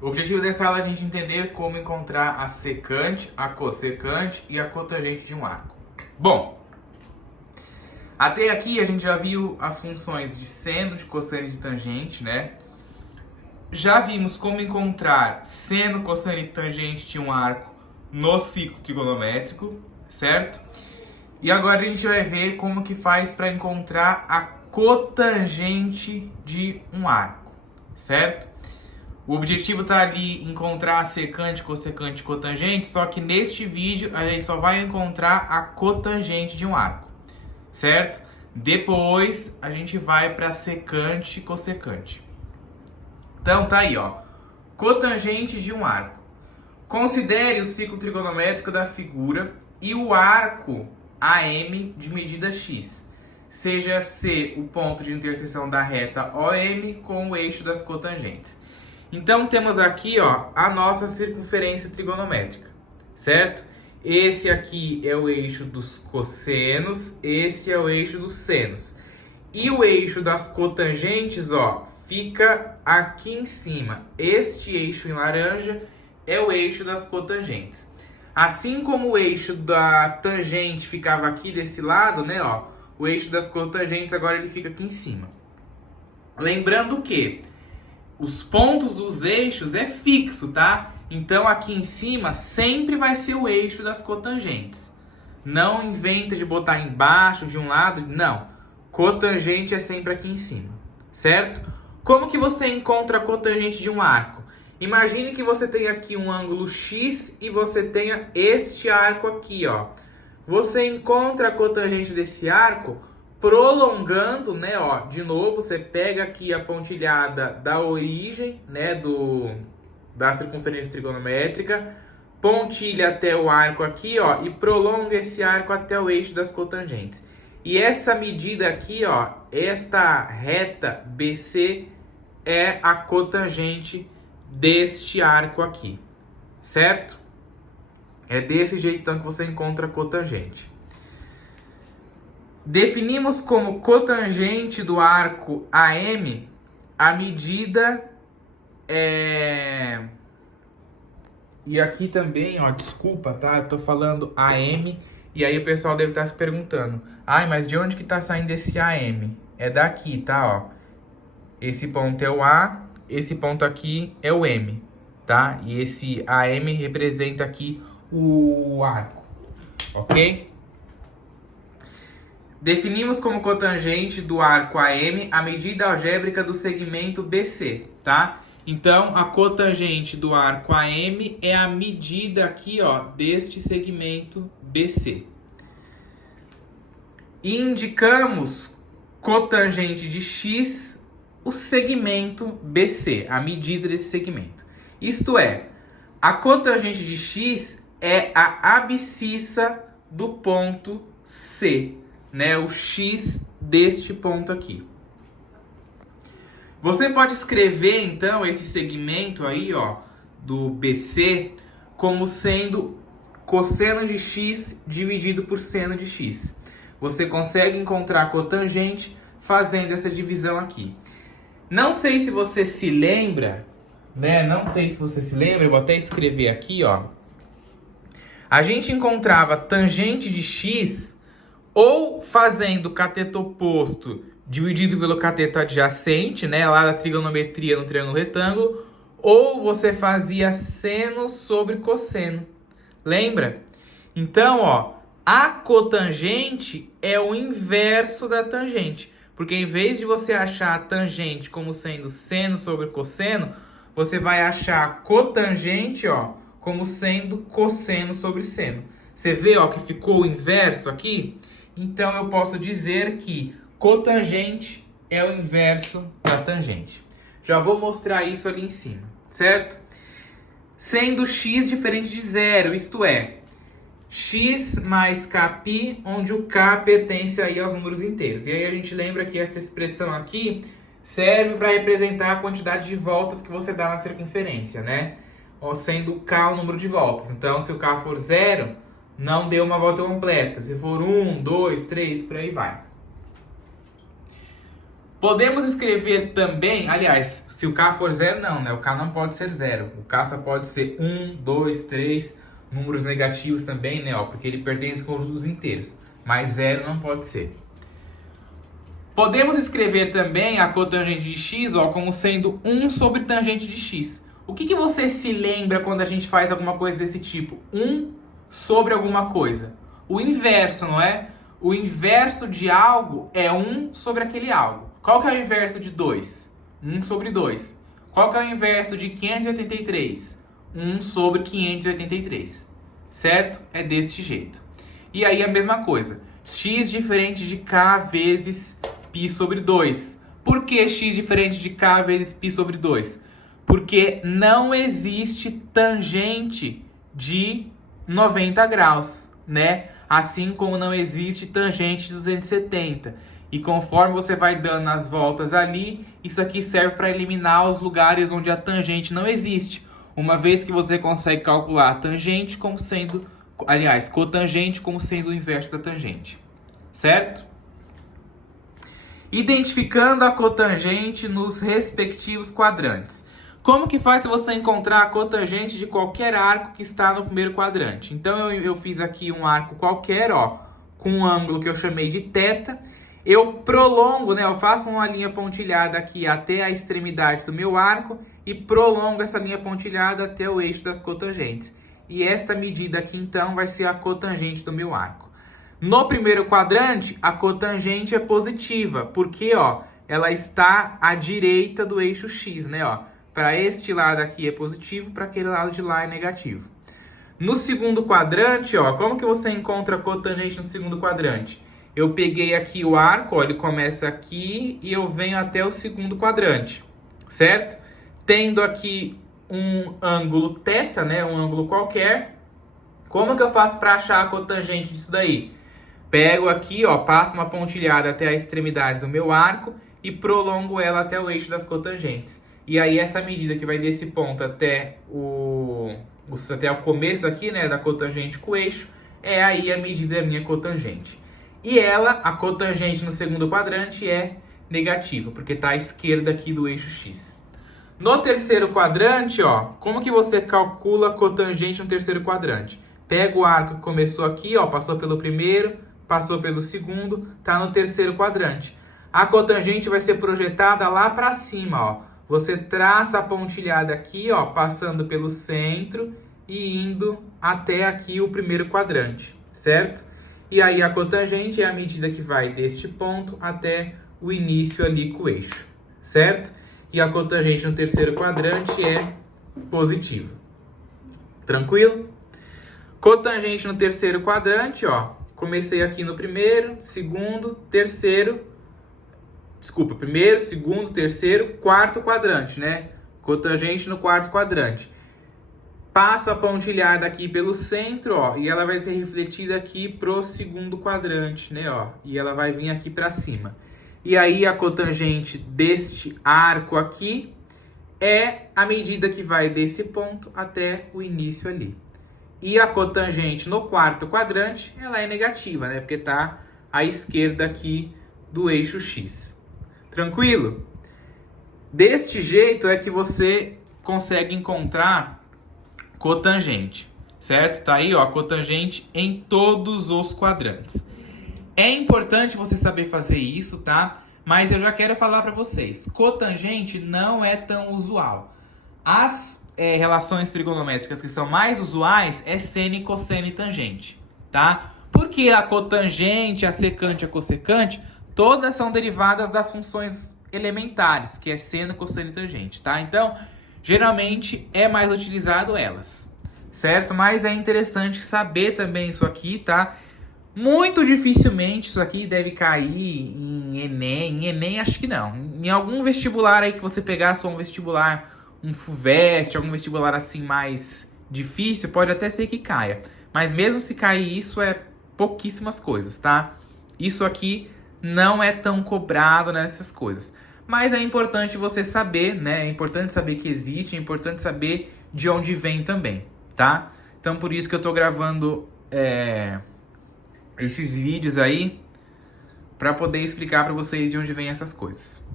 O objetivo dessa aula é a gente entender como encontrar a secante, a cossecante e a cotangente de um arco. Bom, até aqui a gente já viu as funções de seno, de cosseno e de tangente, né? Já vimos como encontrar seno, cosseno e tangente de um arco no ciclo trigonométrico, certo? E agora a gente vai ver como que faz para encontrar a cotangente de um arco, certo? O objetivo está ali encontrar a secante, cossecante e cotangente, só que neste vídeo a gente só vai encontrar a cotangente de um arco, certo? Depois a gente vai para secante e cossecante. Então tá aí, ó. Cotangente de um arco. Considere o ciclo trigonométrico da figura e o arco AM de medida x, seja C o ponto de interseção da reta OM com o eixo das cotangentes. Então temos aqui, ó, a nossa circunferência trigonométrica, certo? Esse aqui é o eixo dos cossenos, esse é o eixo dos senos. E o eixo das cotangentes, ó, fica aqui em cima. Este eixo em laranja é o eixo das cotangentes. Assim como o eixo da tangente ficava aqui desse lado, né, ó, o eixo das cotangentes agora ele fica aqui em cima. Lembrando que os pontos dos eixos é fixo, tá? Então aqui em cima sempre vai ser o eixo das cotangentes. Não inventa de botar embaixo, de um lado, não. Cotangente é sempre aqui em cima, certo? Como que você encontra a cotangente de um arco? Imagine que você tenha aqui um ângulo X e você tenha este arco aqui, ó. Você encontra a cotangente desse arco prolongando, né, ó, de novo, você pega aqui a pontilhada da origem, né, da circunferência trigonométrica, pontilha até o arco aqui, ó, e prolonga esse arco até o eixo das cotangentes. E essa medida aqui, ó, esta reta BC é a cotangente deste arco aqui, certo? É desse jeito, então, que você encontra a cotangente. Definimos como cotangente do arco AM a medida E aqui também, ó, desculpa, tá? Eu tô falando AM e aí o pessoal deve estar se perguntando: ai, mas de onde que tá saindo esse AM? É daqui, tá? Ó. Esse ponto é o A, esse ponto aqui é o M, tá? E esse AM representa aqui o arco, ok? Definimos como cotangente do arco AM a medida algébrica do segmento BC, tá? Então, a cotangente do arco AM é a medida aqui, ó, deste segmento BC. Indicamos cotangente de X, o segmento BC, a medida desse segmento. Isto é, a cotangente de X é a abscissa do ponto C, né, o X deste ponto aqui. Você pode escrever, então, esse segmento aí, ó, do BC, como sendo cosseno de X dividido por seno de X. Você consegue encontrar a cotangente fazendo essa divisão aqui. Não sei se você se lembra, né, eu vou até escrever aqui, ó. A gente encontrava tangente de X ou fazendo cateto oposto dividido pelo cateto adjacente, né, lá da trigonometria no triângulo retângulo, ou você fazia seno sobre cosseno. Lembra? Então, ó, a cotangente é o inverso da tangente, porque em vez de você achar a tangente como sendo seno sobre cosseno, você vai achar a cotangente, ó, como sendo cosseno sobre seno. Você vê, ó, que ficou o inverso aqui? Então eu posso dizer que cotangente é o inverso da tangente. Já vou mostrar isso ali em cima, certo? Sendo x diferente de zero, isto é, x mais kπ, onde o k pertence aí aos números inteiros. E aí a gente lembra que essa expressão aqui serve para representar a quantidade de voltas que você dá na circunferência, né? Ou sendo k o número de voltas. Então, se o k for 0, não deu uma volta completa. Se for 1, 2, 3, por aí vai. Podemos escrever também, aliás, se o K for 0, não, né? O K não pode ser 0. O K só pode ser 1, 2, 3, números negativos também, né? Ó, porque ele pertence ao conjunto dos inteiros. Mas 0 não pode ser. Podemos escrever também a cotangente de x, ó, como sendo 1 sobre tangente de x. O que você se lembra quando a gente faz alguma coisa desse tipo? 1 sobre alguma coisa. O inverso, não é? O inverso de algo é 1 sobre aquele algo. Qual que é o inverso de 2? 1 sobre 2. Qual que é o inverso de 583? 1 sobre 583. Certo? É desse jeito. E aí a mesma coisa. X diferente de k vezes π sobre 2. Por que x diferente de k vezes π sobre 2? Porque não existe tangente de 90 graus, né? Assim como não existe tangente de 270. E conforme você vai dando as voltas ali, isso aqui serve para eliminar os lugares onde a tangente não existe. Uma vez que você consegue calcular a tangente como sendo, aliás, cotangente como sendo o inverso da tangente. Certo? Identificando a cotangente nos respectivos quadrantes. Como que faz se você encontrar a cotangente de qualquer arco que está no primeiro quadrante? Então eu fiz aqui um arco qualquer, ó, com um ângulo que eu chamei de θ. Eu prolongo, né? Eu faço uma linha pontilhada aqui até a extremidade do meu arco e prolongo essa linha pontilhada até o eixo das cotangentes. E esta medida aqui, então, vai ser a cotangente do meu arco. No primeiro quadrante, a cotangente é positiva, porque, ó, ela está à direita do eixo x, né? Ó, para este lado aqui é positivo, para aquele lado de lá é negativo. No segundo quadrante, ó, como que você encontra a cotangente no segundo quadrante? Eu peguei aqui o arco, ó, ele começa aqui e eu venho até o segundo quadrante, certo? Tendo aqui um ângulo θ, né, um ângulo qualquer. Como que eu faço para achar a cotangente disso daí? Pego aqui, ó, passo uma pontilhada até a extremidade do meu arco e prolongo ela até o eixo das cotangentes. E aí essa medida que vai desse ponto até o começo aqui, né, da cotangente com o eixo, é aí a medida da minha cotangente. E ela, a cotangente no segundo quadrante, é negativa, porque está à esquerda aqui do eixo x. No terceiro quadrante, ó, como que você calcula a cotangente no terceiro quadrante? Pega o arco que começou aqui, ó, passou pelo primeiro, passou pelo segundo, tá no terceiro quadrante. A cotangente vai ser projetada lá para cima, ó. Você traça a pontilhada aqui, ó, passando pelo centro e indo até aqui o primeiro quadrante, certo? E aí a cotangente é a medida que vai deste ponto até o início ali com o eixo, certo? E a cotangente no terceiro quadrante é positiva. Tranquilo? Cotangente no terceiro quadrante, ó. Comecei aqui no primeiro, segundo, terceiro. Desculpa, primeiro, segundo, terceiro, quarto quadrante, né? Cotangente no quarto quadrante. Passo a pontilhada aqui pelo centro, ó, e ela vai ser refletida aqui pro segundo quadrante, né, ó, e ela vai vir aqui para cima. E aí a cotangente deste arco aqui é a medida que vai desse ponto até o início ali. E a cotangente no quarto quadrante, ela é negativa, né, porque tá à esquerda aqui do eixo x. Tranquilo? Deste jeito é que você consegue encontrar cotangente, certo? Tá aí, ó, cotangente em todos os quadrantes. É importante você saber fazer isso, tá? Mas eu já quero falar para vocês, cotangente não é tão usual. As relações trigonométricas que são mais usuais é seno e cosseno e tangente, tá? Porque a cotangente, a secante e a cossecante, todas são derivadas das funções elementares, que é seno, cosseno e tangente, tá? Então, geralmente é mais utilizado elas, certo? Mas é interessante saber também isso aqui, tá? Muito dificilmente isso aqui deve cair em Enem. Em Enem acho que não. Em algum vestibular aí que você pegar, se for um vestibular, um FUVEST, algum vestibular assim mais difícil, pode até ser que caia. Mas mesmo se cair isso, é pouquíssimas coisas, tá? Isso aqui não é tão cobrado nessas coisas. Mas é importante você saber, né? É importante saber que existe, é importante saber de onde vem também, tá? Então, por isso que eu tô gravando esses vídeos aí, para poder explicar para vocês de onde vem essas coisas.